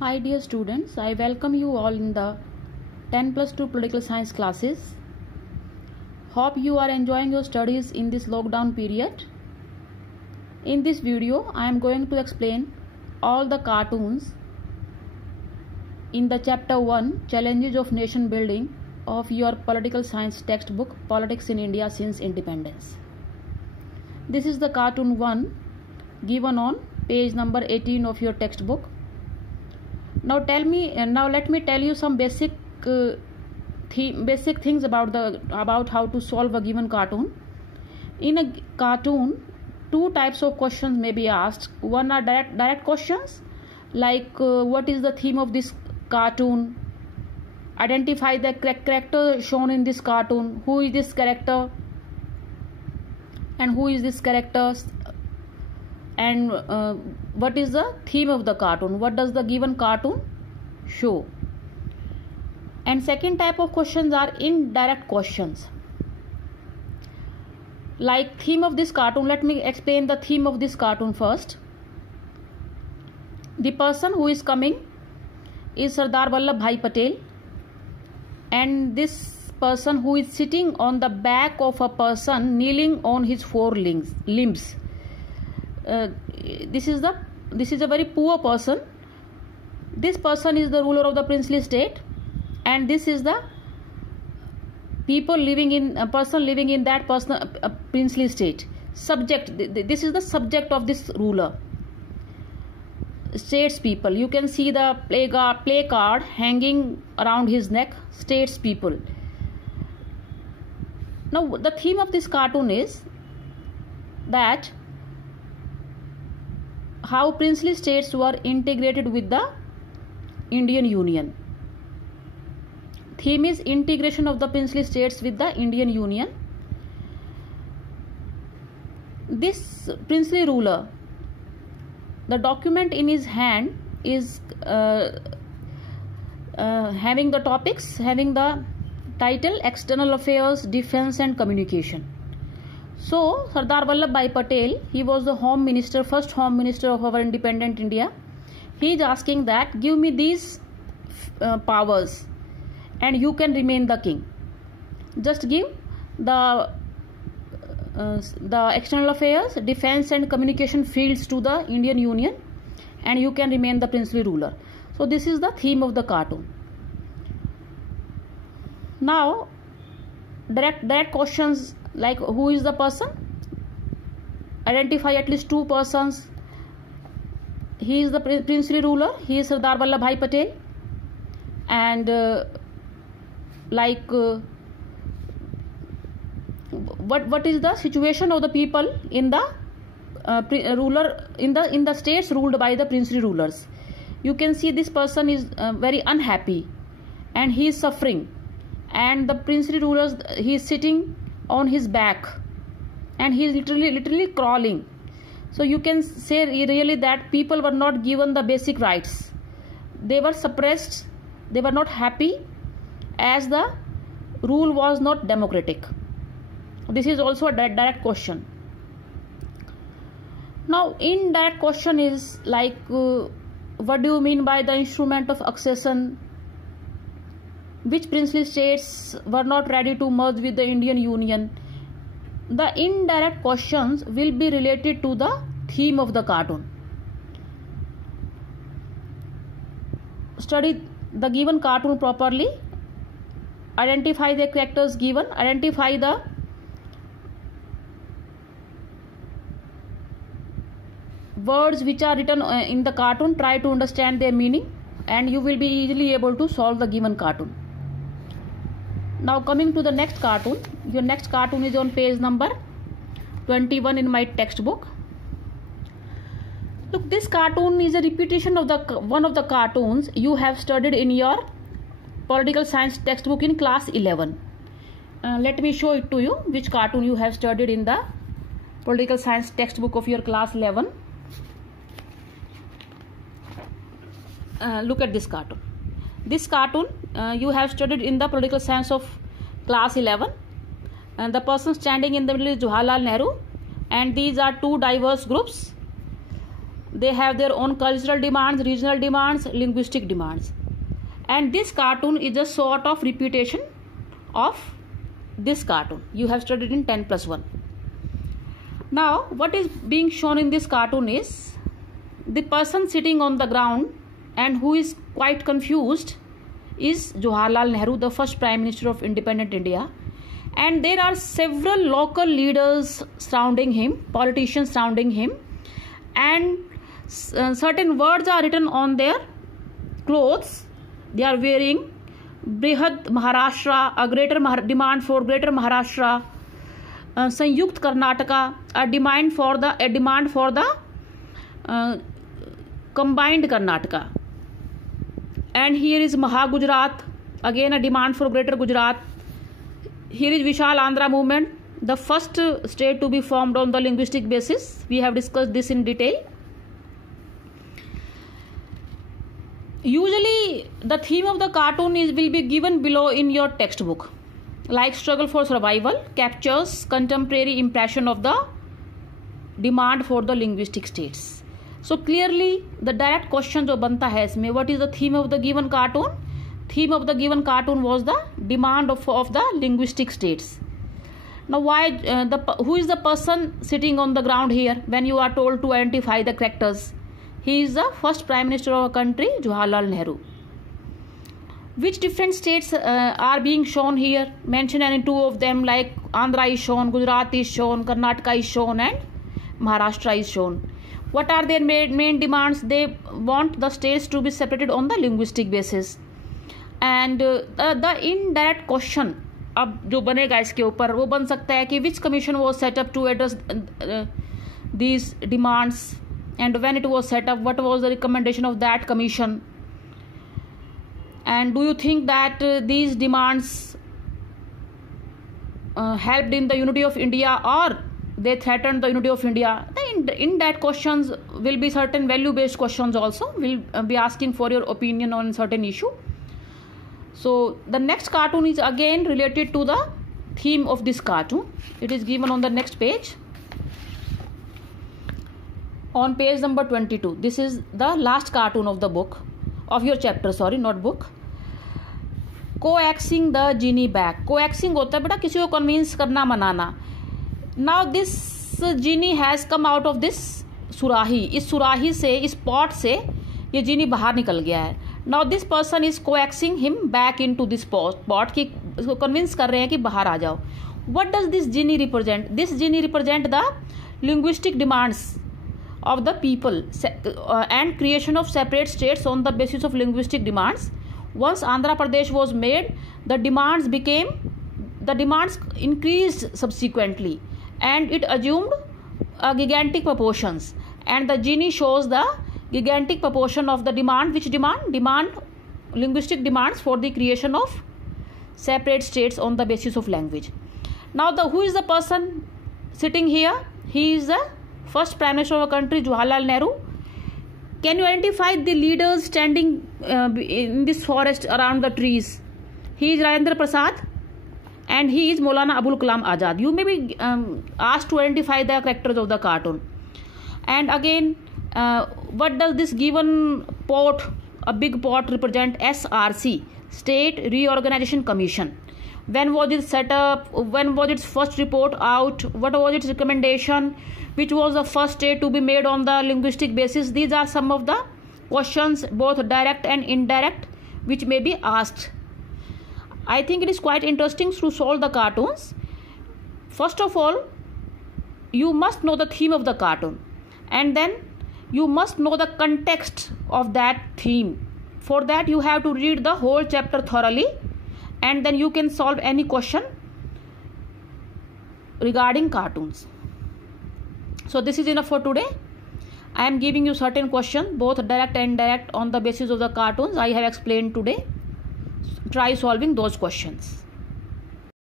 Hi dear students, I welcome you all in the 10+2 political science classes. Hope you are enjoying your studies in this lockdown period. In this video, I am going to explain all the cartoons in the chapter 1 Challenges of Nation Building of your political science textbook Politics in India Since Independence. This is the cartoon 1 given on page number 18 of your textbook. Now let me tell you some basic things about how to solve a given cartoon. In a cartoon, two types of questions may be asked. One are direct questions, like what is the theme of this cartoon? Identify the character shown in this cartoon. Who is this character? And who is this character? And what is the theme of the cartoon? What does the given cartoon show? And second type of questions are indirect questions, like theme of this cartoon. Let me explain the theme of this cartoon first. The person who is coming is Sardar Vallabhbhai Patel, and this person who is sitting on the back of a person kneeling on his four limbs. This is a very poor person. This person is the ruler of the princely state, and this is the person living in that princely state. Subject. This is the subject of this ruler. Statespeople. You can see the play card hanging around his neck. Statespeople. Now the theme of this cartoon is that how princely states were integrated with the Indian Union. Theme is integration of the princely states with the Indian Union. This princely ruler, the document in his hand is having the title External Affairs, Defence and Communication. So Sardar Vallabhbhai Patel, he was the first home minister of our independent India. He is asking that give me these powers and you can remain the king. Just give the external affairs, defence and communication fields to the Indian Union and you can remain the princely ruler. So this is the theme of the cartoon. Now direct questions, like who is the person? Identify at least two persons. He is the princely ruler. He is Sardar Vallabhbhai Patel. And what is the situation of the people in the in the states ruled by the princely rulers? You can see this person is very unhappy and he is suffering, and the princely rulers, he is sitting on his back and he is literally crawling. So you can say really that people were not given the basic rights. They were suppressed. They were not happy as the rule was not democratic. This is also a direct question. Now indirect question is like what do you mean by the instrument of accession? Which princely states were not ready to merge with the Indian Union? The indirect questions will be related to the theme of the cartoon. Study the given cartoon properly. Identify the characters given. Identify the words which are written in the cartoon. Try to understand their meaning and you will be easily able to solve the given cartoon. Now coming to the next cartoon. Your next cartoon is on page number 21 in my textbook. Look, this cartoon is a repetition of one of the cartoons you have studied in your political science textbook in class 11. Let me show it to you which cartoon you have studied in the political science textbook of your class 11. Look at this cartoon. This cartoon you have studied in the political science of class 11, and the person standing in the middle is Jawaharlal Nehru, and these are two diverse groups. they have their own cultural demands, regional demands, linguistic demands. And this cartoon is a sort of repetition of this cartoon you have studied in 10+1. Now, what is being shown in this cartoon is the person sitting on the ground and who is quite confused is Jawaharlal Nehru, the first Prime Minister of independent India. And there are several local leaders surrounding him, politicians surrounding him, and certain words are written on their clothes. They are wearing Brihad Maharashtra, a greater demand for greater Maharashtra, Sanyukt Karnataka, a demand for the combined Karnataka. And here is Maha Gujarat, again a demand for greater Gujarat. Here is Vishal Andhra movement, the first state to be formed on the linguistic basis. We have discussed this in detail. Usually the theme of the cartoon will be given below in your textbook, like struggle for survival captures contemporary impression of the demand for the linguistic states. So clearly the direct question जो बनता है इसमें, what is the theme of the given cartoon? Theme of the given cartoon was the demand of the linguistic states. Now who is the person sitting on the ground here when you are told to identify the characters? He is the first Prime Minister of a country, Jawaharlal Nehru. Which different states are being shown here? Mention any two of them, like Andhra is shown, Gujarat is shown, Karnataka is shown, and Maharashtra is shown. What are their main demands? They want the states to be separated on the linguistic basis. And the indirect question अब जो बनेगा इसके ऊपर वो बन सकता है कि which commission was set up to address these demands, and when it was set up, what was the recommendation of that commission, and do you think that these demands helped in the unity of India or they threatened the unity of India? In that questions will be certain value based questions also. Will be asking for your opinion on certain issue. So the next cartoon is again related to the theme of this cartoon. It is given on the next page. On page number 22. This is the last cartoon of the book, of your chapter, sorry, not book. Coaxing the genie back. Coaxing होता है बेटा किसी को convince करना, मनाना. Now this genie has come out of this सुराही. इस सुराही से, इस pot से ये genie बाहर निकल गया है. Now this person is coaxing him back into this pot कि इसको convince कर रहे हैं कि बाहर आ जाओ. What does this genie represent? This genie represent the linguistic demands of the people and creation of separate states on the basis of linguistic demands. Once Andhra Pradesh was made, the demands increased subsequently, and it assumed gigantic proportions. And the genie shows the gigantic proportion of the demand. Which demand linguistic demands for the creation of separate states on the basis of language. Now who is the person sitting here? He is the first Prime Minister of a country, Jawaharlal Nehru. Can you identify the leaders standing in this forest around the trees? He is Rajendra Prasad and he is Maulana Abul Kalam Azad. You may be asked to identify the characters of the cartoon. And again, what does this given pot, a big pot, represent? SRC, State Reorganization Commission. When was it set up? When was its first report out? What was its recommendation? Which was the first state to be made on the linguistic basis? These are some of the questions, both direct and indirect, which may be asked. I think it is quite interesting to solve the cartoons. First of all, you must know the theme of the cartoon, and then you must know the context of that theme. For that, you have to read the whole chapter thoroughly, and then you can solve any question regarding cartoons. So this is enough for today. I am giving you certain questions, both direct and indirect, on the basis of the cartoons I have explained today. Try solving those questions.